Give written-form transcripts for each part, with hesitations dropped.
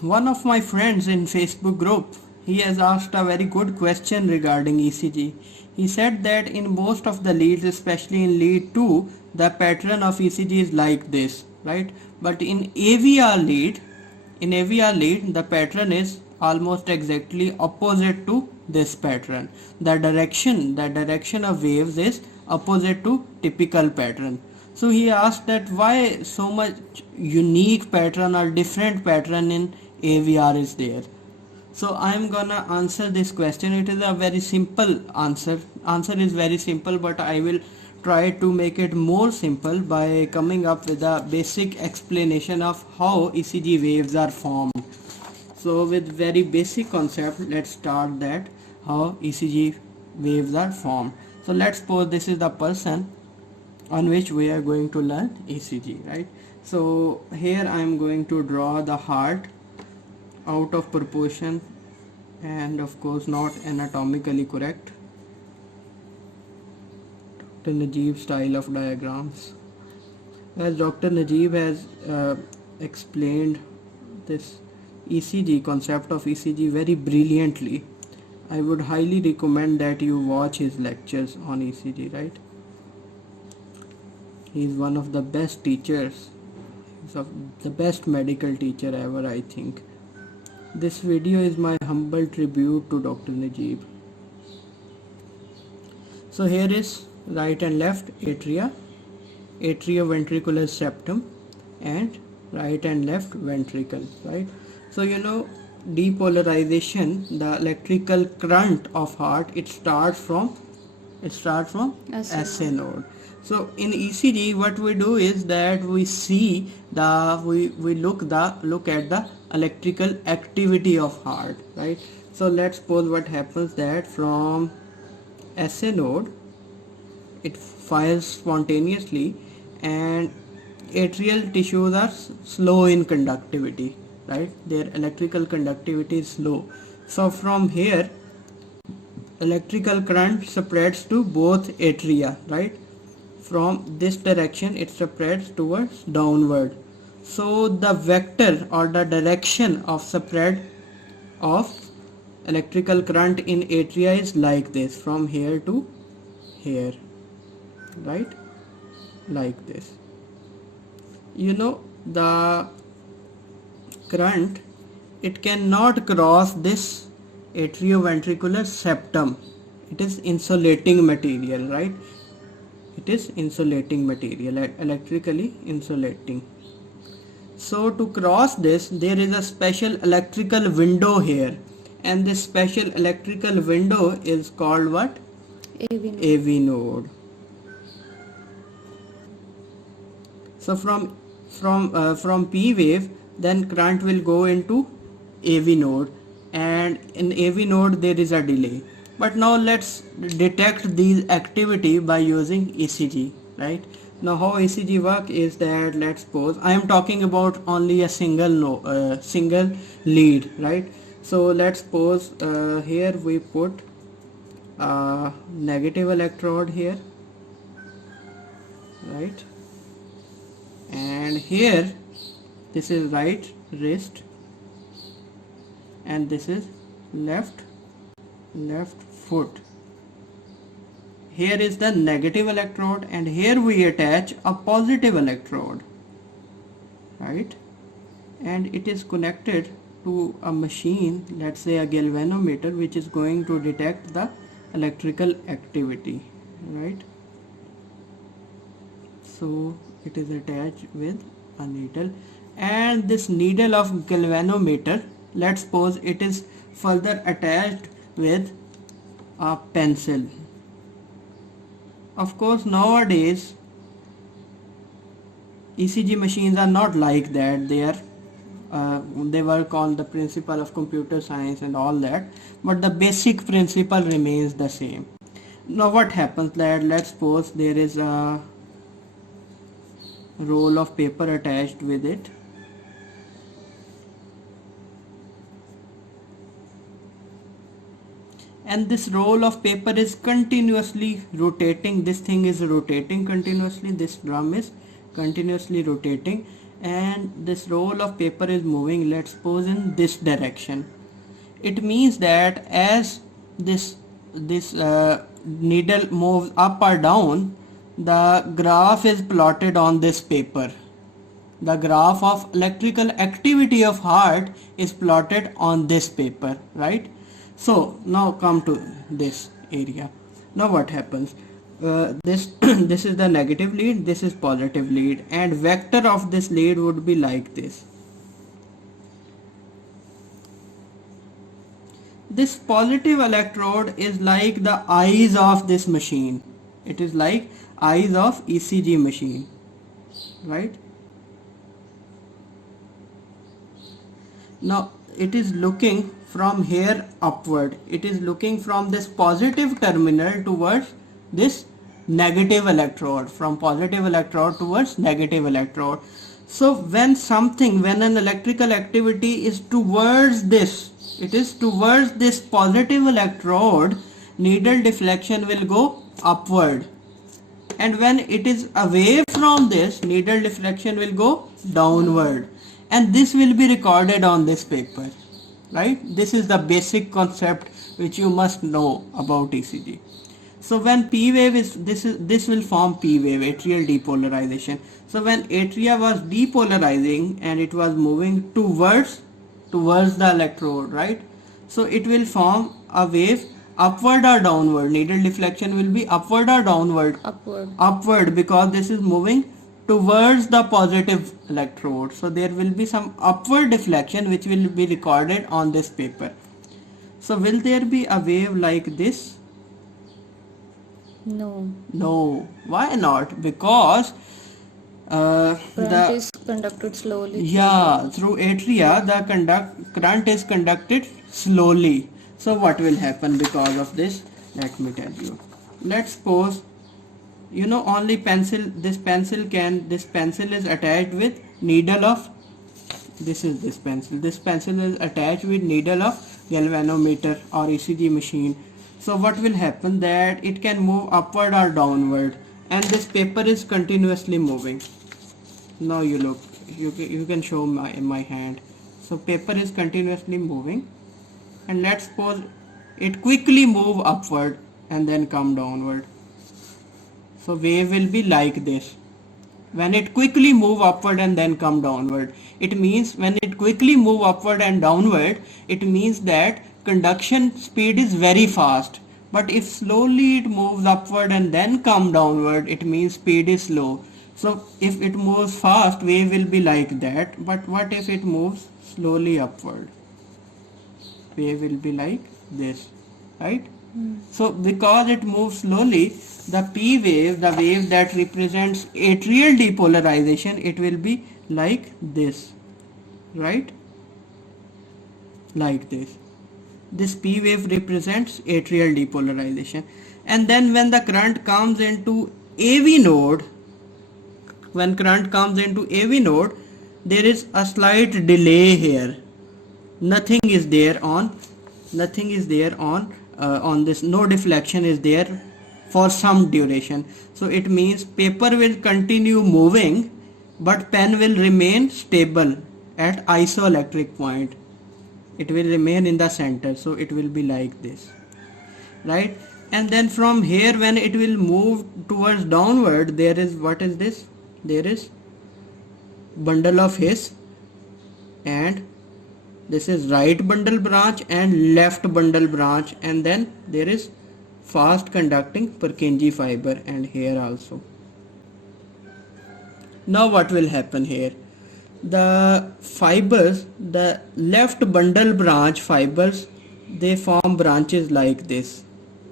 one of my friends in Facebook group, he has asked a very good question regarding ECG. He said that in most of the leads, especially in lead 2, the pattern of ECG is like this, right? But in AVR lead, the pattern is almost exactly opposite to this pattern. The direction of waves is opposite to typical pattern. So he asked that why so much unique pattern or different pattern in AVR is there. So I am gonna answer this question. It is a very simple answer. Answer is very simple, but I will try to make it more simple by coming up with a basic explanation of how ECG waves are formed. So with very basic concept, let's start that how ECG waves are formed. So let's suppose this is the person on which we are going to learn ECG, right? So here I am going to draw the heart out of proportion and of course not anatomically correct. Dr. Najib style of diagrams. As Dr. Najib has explained this ECG concept of ECG very brilliantly, I would highly recommend that you watch his lectures on ECG, right? He is one of the best teachers. He's the best medical teacher ever, I think. This video is my humble tribute to Dr. Najib. So here is right and left atria, atrioventricular septum, and right and left ventricle, right? So you know, depolarization, the electrical current of heart, it starts from SA node. So in ECG, what we do is that we see we look at the electrical activity of heart, right? So let's suppose what happens that from SA node it fires spontaneously, and atrial tissues are slow in conductivity, right? Their electrical conductivity is slow. So from here electrical current spreads to both atria, right? From this direction it spreads towards downward. So the vector or the direction of spread of electrical current in atria is like this, from here to here, right? Like this. You know, the current, it cannot cross this atrioventricular septum. It is insulating material, right? It is insulating material, electrically insulating. So to cross this, there is a special electrical window here, and this special electrical window is called what? AV node. So from P wave, then current will go into AV node, and in AV node there is a delay. But now let's detect these activity by using ECG, right? Now how ECG work is that, let's suppose I am talking about only a single lead, right? So let's suppose here we put a negative electrode here, right? And here this is right wrist, and this is left foot. Here is the negative electrode, and here we attach a positive electrode, right? And it is connected to a machine, let's say a galvanometer, which is going to detect the electrical activity, right? So it is attached with a needle, and this needle of galvanometer, let's suppose it is further attached with a pencil. Of course nowadays ECG machines are not like that. They work on the principle of computer science and all that, but the basic principle remains the same. Now what happens that, let's suppose there is a roll of paper attached with it, and this roll of paper is continuously rotating. This thing is rotating continuously, this drum is continuously rotating, and this roll of paper is moving, let's suppose in this direction. It means that as this needle moves up or down, the graph is plotted on this paper. The graph of electrical activity of heart is plotted on this paper, right? So now come to this area. Now what happens? This this is the negative lead, this is positive lead, and vector of this lead would be like this. This positive electrode is like the eyes of this machine. It is like eyes of ECG machine, right? Now it is looking from here upward. It is looking from this positive terminal towards this negative electrode, from positive electrode towards negative electrode. So when an electrical activity is towards this, it is towards this positive electrode, needle deflection will go upward. And when it is away from this, needle deflection will go downward. And this will be recorded on this paper, right? This is the basic concept which you must know about ECG. So when P wave is this will form P wave, atrial depolarization. So when atria was depolarizing and it was moving towards the electrode, right? So it will form a wave upward or downward. Needle deflection will be upward or downward? Upward, because this is moving towards the positive electrode. So there will be some upward deflection which will be recorded on this paper. So will there be a wave like this? No. Why not? Because current is conducted slowly. Yeah, through atria the current is conducted slowly. So what will happen because of this? Let me tell you. Let's suppose, you know, only pencil, this pencil is attached with needle of, this pencil is attached with needle of galvanometer or ECG machine. So what will happen, that it can move upward or downward, and this paper is continuously moving. Now you look, you can show my hand. So paper is continuously moving, and let's suppose it quickly move upward and then come downward. So wave will be like this. When it quickly move upward and then come downward, it means when it quickly move upward and downward, it means that conduction speed is very fast. But if slowly it moves upward and then come downward, it means speed is slow. So if it moves fast, wave will be like that. But what if it moves slowly upward? Wave will be like this, right? So because it moves slowly, the P wave, the wave that represents atrial depolarization, it will be like this, right? Like this. This P wave represents atrial depolarization. And then when the current comes into AV node, there is a slight delay here. Nothing is there on this. No deflection is there for some duration. So it means paper will continue moving, but pen will remain stable at isoelectric point. It will remain in the center. So it will be like this, right? And then from here, when it will move towards downward, there is, what is this? There is bundle of His, and this is right bundle branch and left bundle branch, and then there is fast conducting Purkinje fiber, and here also. Now what will happen here? The fibers, the left bundle branch fibers, they form branches like this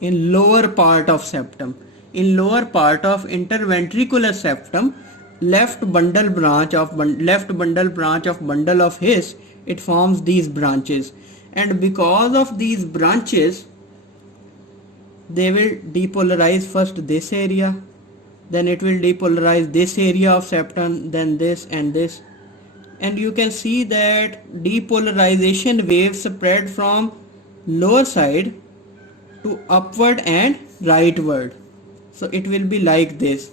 in lower part of septum. In lower part of interventricular septum, left bundle branch of bundle of His, it forms these branches, and because of these branches, they will depolarize first this area, then it will depolarize this area of septum, then this and this. And you can see that depolarization waves spread from lower side to upward and rightward. So it will be like this.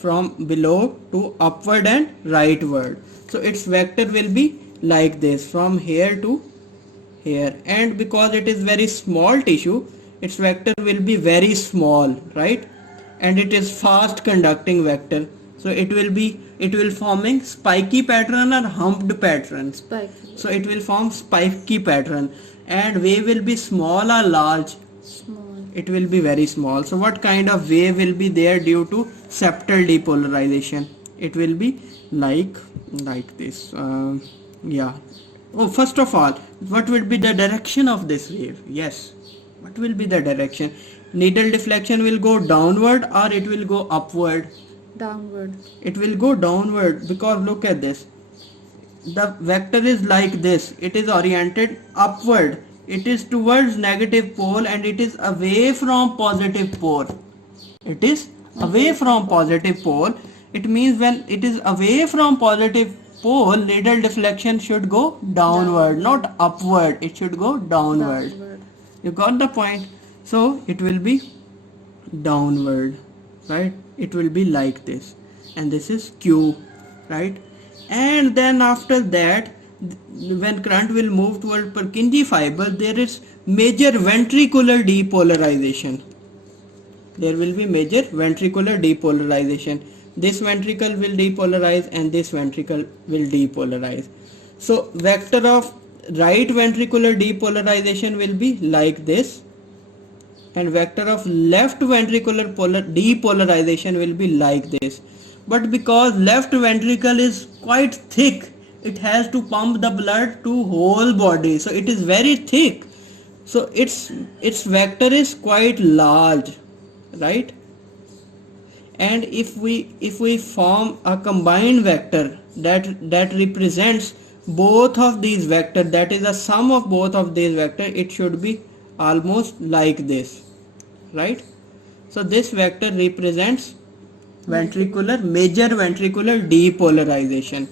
from below to upward and rightward. So its vector will be like this, from here to here, and because it is very small tissue, its vector will be very small, right? And it is fast conducting vector, so it will forming spiky pattern or humped patterns. Spiky. So it will form spiky pattern, and wave will be small or large. Small. It will be very small. So what kind of wave will be there due to septal depolarization? It will be like this. Yeah. Oh, first of all, what will be the direction of this wave? Yes. What will be the direction? Needle deflection will go downward or it will go upward? Downward. It will go downward, because look at this. The vector is like this. It is oriented upward. It is towards negative pole and it is away from positive pole. It is away from positive pole. It means when it is away from positive pole, needle deflection should go downward, not upward. It should go downward. You got the point? So it will be downward, right? It will be like this, and this is Q, right? And then after that, when current will move toward Purkinje fiber, there is major ventricular depolarization. There will be major ventricular depolarization. This ventricle will depolarize and this ventricle will depolarize. So vector of right ventricular depolarization will be like this, and vector of left ventricular depolarization will be like this. But because left ventricle is quite thick, it has to pump the blood to whole body, so it is very thick, so its vector is quite large, right? And if we form a combined vector that represents both of these vectors, that is the sum of both of these vectors, it should be almost like this, right? So this vector represents major ventricular depolarization,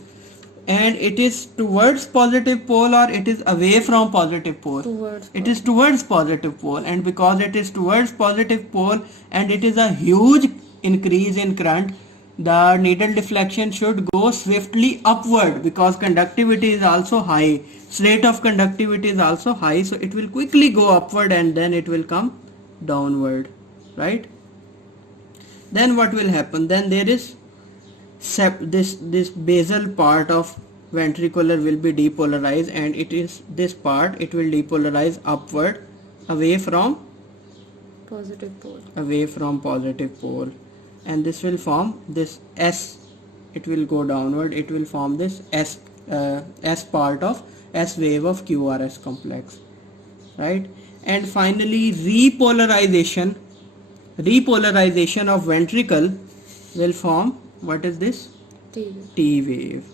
and it is towards positive pole or it is away from positive pole? It is towards positive pole, and because it is towards positive pole and it is a huge increase in current, the needle deflection should go swiftly upward, because conductivity is also high, rate of conductivity is also high, so it will quickly go upward and then it will come downward, right? Then what will happen? Then there is this basal part of ventricular will be depolarized, and it is this part, it will depolarize upward away from Positive pole. And this will form this S. It will go downward, it will form this S part of S wave of QRS complex, right? And finally repolarization of ventricle will form, what is this? T wave,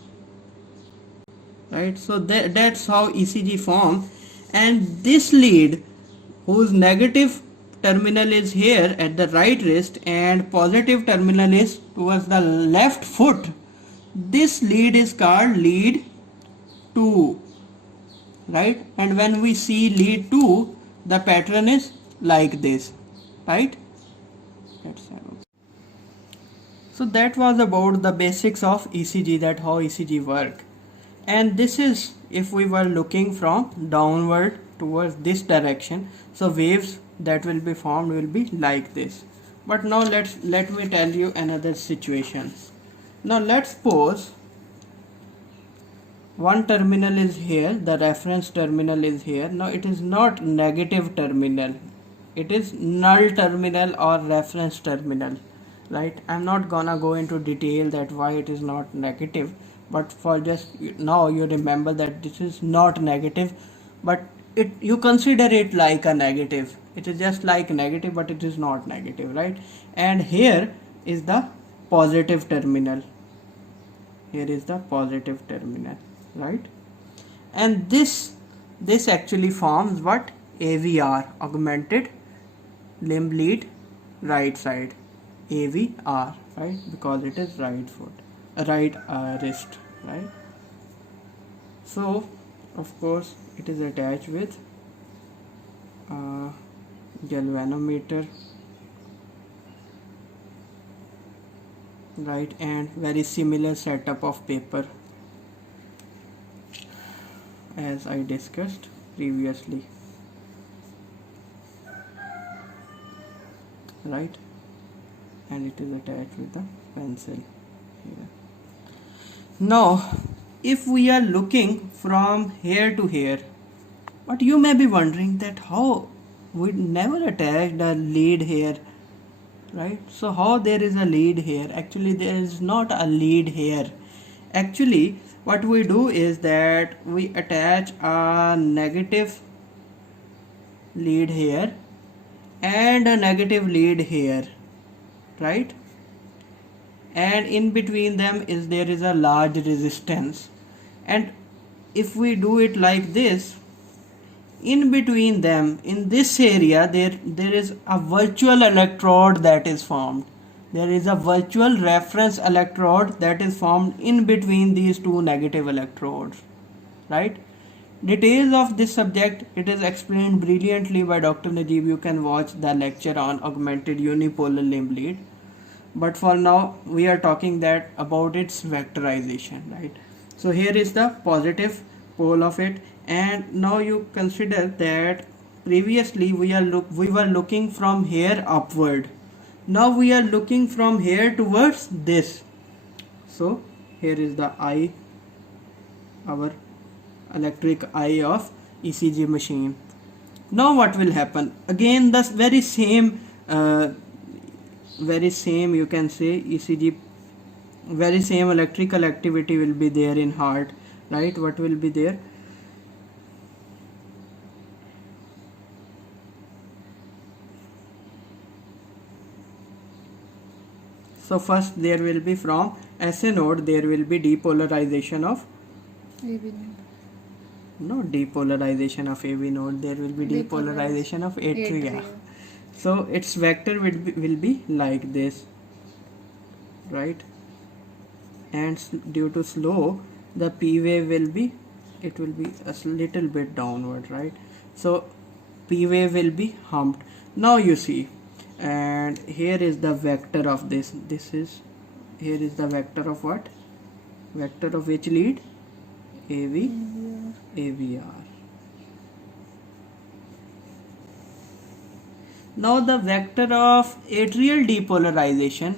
right? So that's how ECG form. And this lead, whose negative terminal is here at the right wrist and positive terminal is towards the left foot, this lead is called lead 2, right? And when we see lead 2, the pattern is like this, right? So that was about the basics of ECG, that how ECG work. And this is if we were looking from downward towards this direction, so waves that will be formed will be like this. But now let me tell you another situation. Now let's suppose one terminal is here, the reference terminal is here. Now it is not negative terminal, it is null terminal or reference terminal, right? I'm not gonna go into detail that why it is not negative, but for just now you remember that this is not negative, but you consider it like a negative. It is just like negative, but it is not negative, right? And here is the positive terminal. Here is the positive terminal, right? And this actually forms what? AVR, augmented limb lead right side, AVR, right? Because it is right foot, right wrist, right? So of course it is attached with galvanometer, right, and very similar setup of paper as I discussed previously, right, and it is attached with the pencil here. Now if we are looking from here to here, but you may be wondering that how we never attached a lead here, right? So how there is a lead here? Actually there is not a lead here. Actually what we do is that we attach a negative lead here and a negative lead here, right, and in between them is there is a large resistance, and if we do it like this, in between them in this area there is a virtual electrode that is formed. There is a virtual reference electrode that is formed in between these two negative electrodes, right? Details of this subject, it is explained brilliantly by Dr. Najib. You can watch the lecture on augmented unipolar limb lead, but for now we are talking that about its vectorization, right? So here is the positive pole of it, and now you consider that previously we were looking from here upward. Now we are looking from here towards this. So here is the eye, our electric eye of ECG machine. Now what will happen? Again the very same you can say ECG, very same electrical activity will be there in heart, right? What will be there? So first there will be from SA node there will be depolarization of AV node. no depolarization of AV node, there will be depolarization of atria. So its vector will be like this, right, and due to slow the P wave will be, it will be a little bit downward, right? So P wave will be humped. Now you see, and here is the vector of this is, here is the vector of what? Vector of which lead? AVR. Now the vector of atrial depolarization,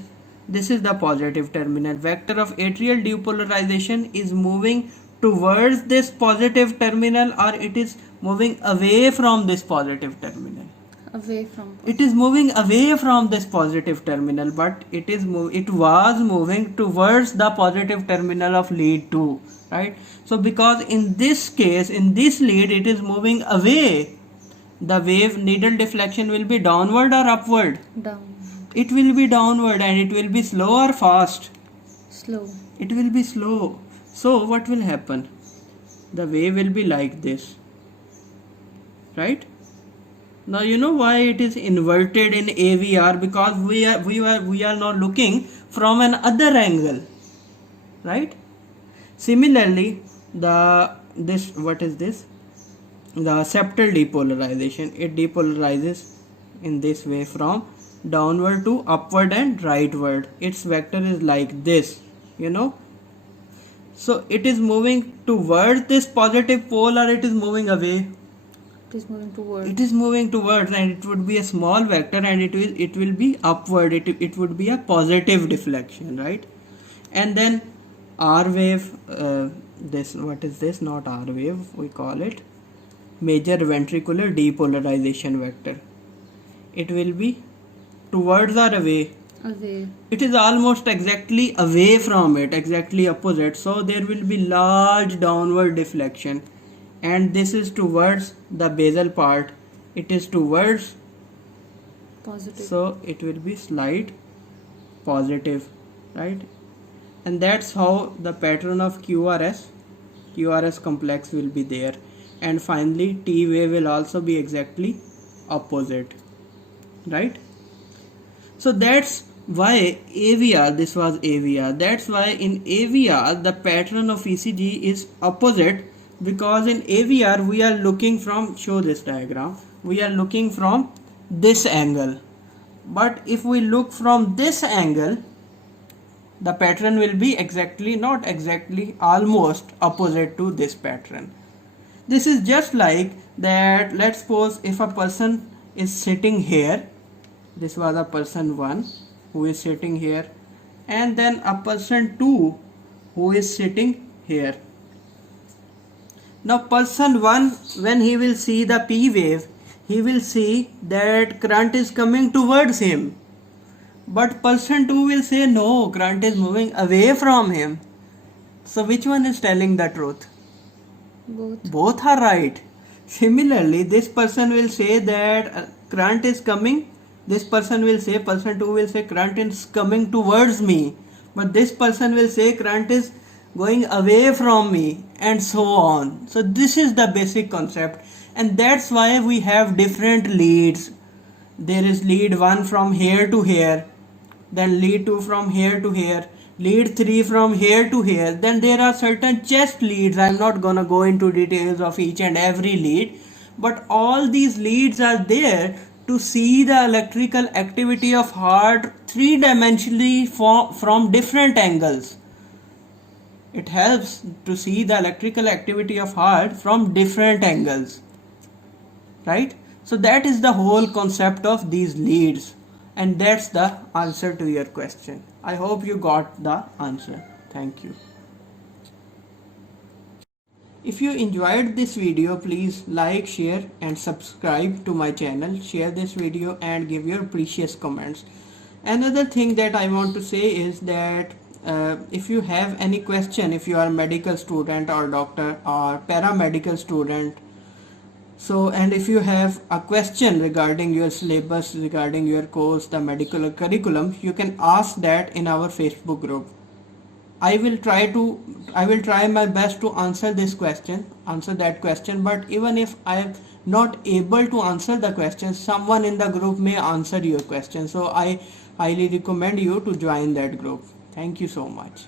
this is the positive terminal. Vector of atrial depolarization is moving towards this positive terminal, or it is moving away from this positive terminal. Away from. It is moving away from this positive terminal, but it was moving towards the positive terminal of lead 2, right? So because in this case, in this lead, it is moving away, the wave needle deflection will be downward or upward? Down. It will be downward, and it will be slow or fast? Slow. It will be slow. So what will happen? The wave will be like this, right? Now you know why it is inverted in AVR, because we are now looking from an other angle, right? Similarly, what is this? The septal depolarization, it depolarizes in this way from downward to upward and rightward. Its vector is like this, you know. So it is moving towards this positive pole, or it is moving away? It is moving towards. It is moving towards, and it would be a small vector, and it will be upward. It would be a positive deflection, right? And then R wave, this, what is this? Not R wave, we call it major ventricular depolarization vector. It will be towards or away? Away. It is almost exactly away from it, exactly opposite. So there will be large downward deflection, and this is towards the basal part. It is towards Positive. So it will be slight positive, right? And that's how the pattern of QRS complex will be there. And finally T wave will also be exactly opposite, right? So that's why AVR, this was AVR, that's why in AVR the pattern of ECG is opposite, because in AVR we are looking from, show this diagram, we are looking from this angle, but if we look from this angle, the pattern will be exactly, not exactly, almost opposite to this pattern. This is just like that. Let's suppose if a person is sitting here, this was a person 1 who is sitting here, and then a person 2 who is sitting here. Now person 1, when he will see the P wave, he will see that current is coming towards him. But person 2 will say no, current is moving away from him. So which one is telling the truth? Both. Both are right. Similarly, this person will say that current is coming. This person will say, person 2 will say current is coming towards me. But this person will say current is going away from me, and so on. So this is the basic concept, and that's why we have different leads. There is lead 1 from here to here, then lead 2 from here to here, lead 3 from here to here. Then there are certain chest leads. I'm not gonna go into details of each and every lead, but all these leads are there to see the electrical activity of heart three-dimensionally from different angles. It helps to see the electrical activity of heart from different angles, right? So that is the whole concept of these leads, and that's the answer to your question. I hope you got the answer. Thank you. If you enjoyed this video, please like, share and subscribe to my channel. Share this video and give your precious comments. Another thing that I want to say is that if you have any question, if you are a medical student or doctor or paramedical student, so, and if you have a question regarding your syllabus, regarding your course, the medical curriculum, you can ask that in our Facebook group. I will try my best to answer that question, but even if I am not able to answer the question, someone in the group may answer your question. So I highly recommend you to join that group. Thank you so much.